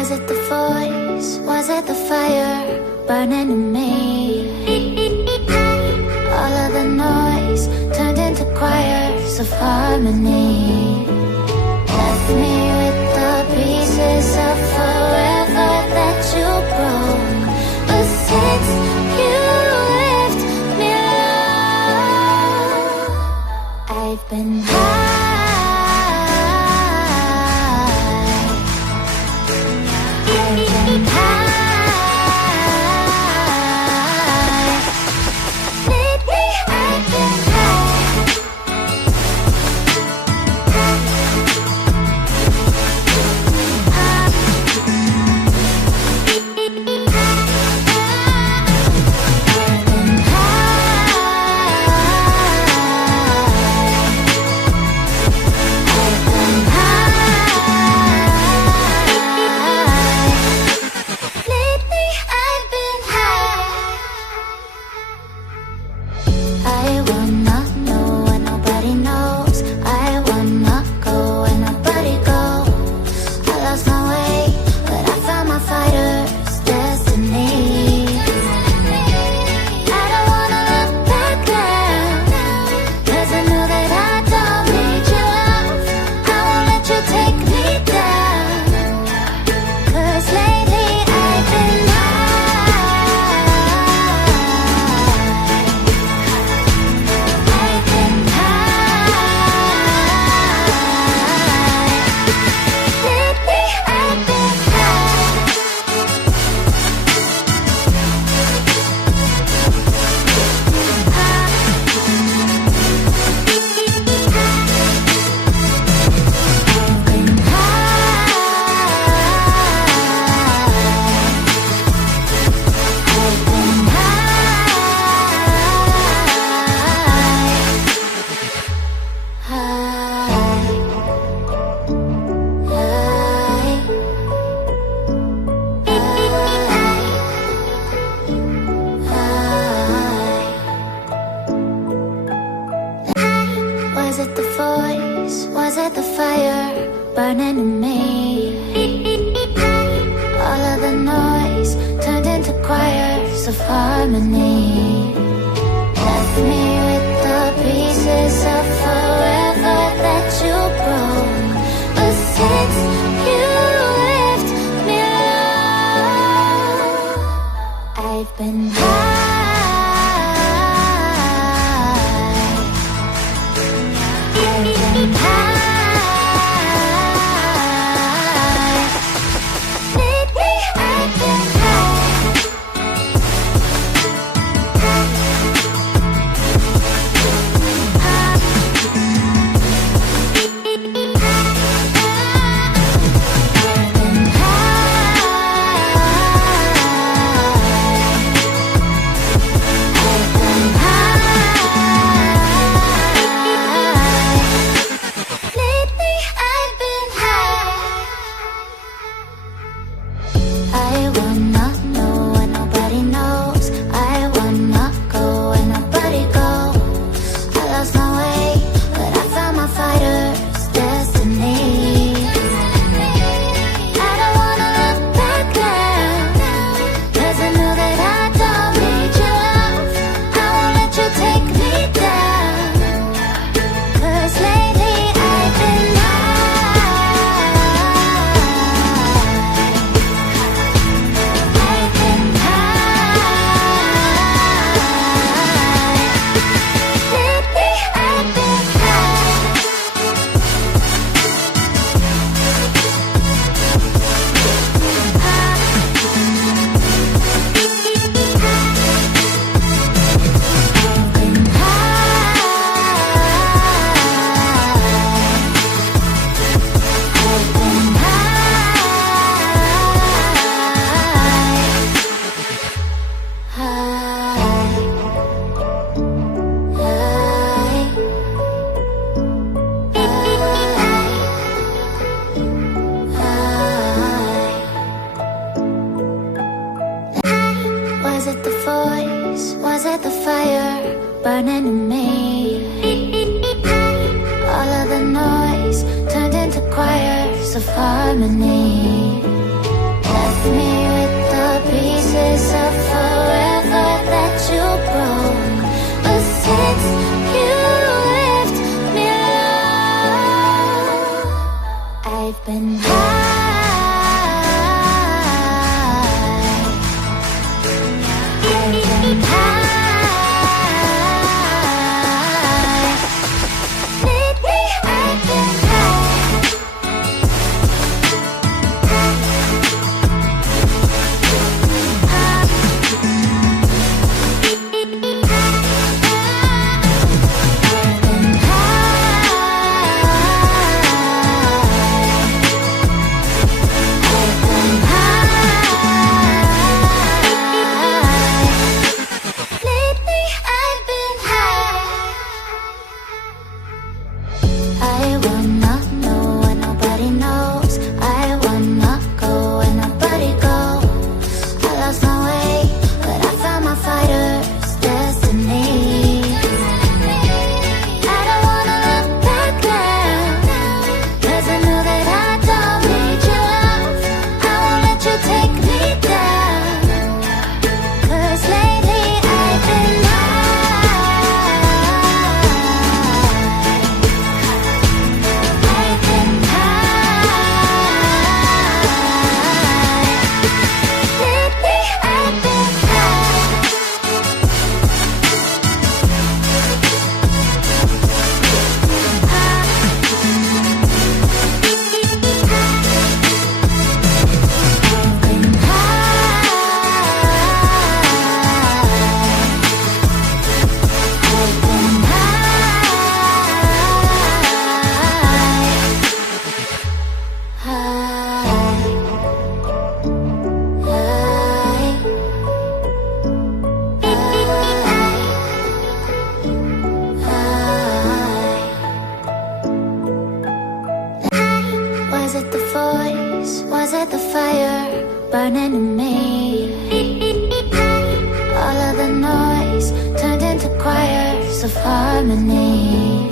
Was it the voice? Was it the fire burning in me? All of the noise turned into choirs of harmony. Left me with the pieces of forever that you broke. But since you left me alone, I've been high. Was it the voice? Was it the fire burning in me? All of the noise turned into choirs of harmony. Left me with the pieces of forever that you broke. But since you left me alone, I've been high. Was it the voice? Was it the fire burning in me? All of the noise turned into choirs of harmony. voice? Was it the fire burning in me? All of the noise turned into choirs of harmony.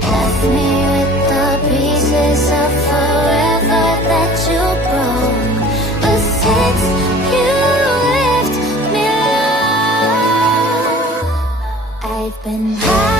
Left me with the pieces of forever that you broke. But since you left me alone, I've been high.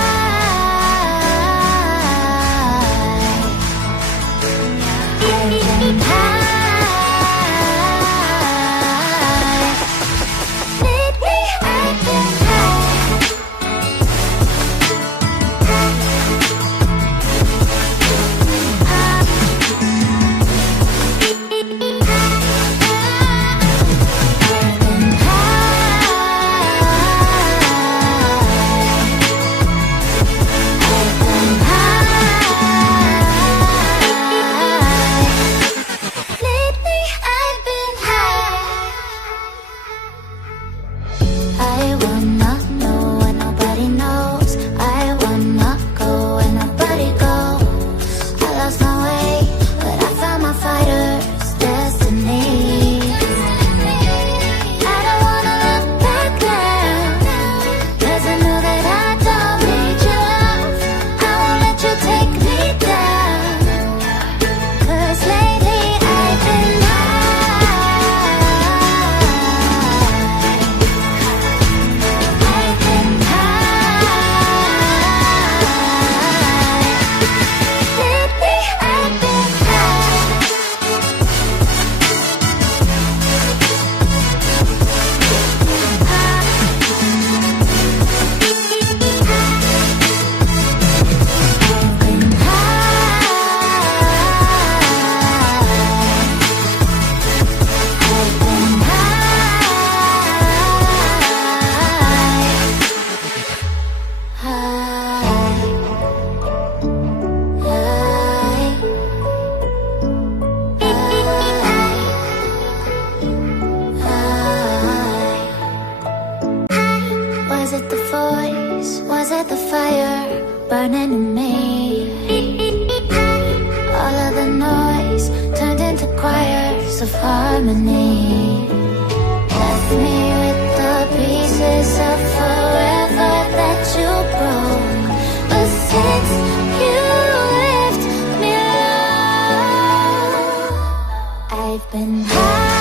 Was it the voice? Was it the fire burning in me? All of the noise turned into choirs of harmony. Left me with the pieces of forever that you broke. But since you left me alone, I've been high.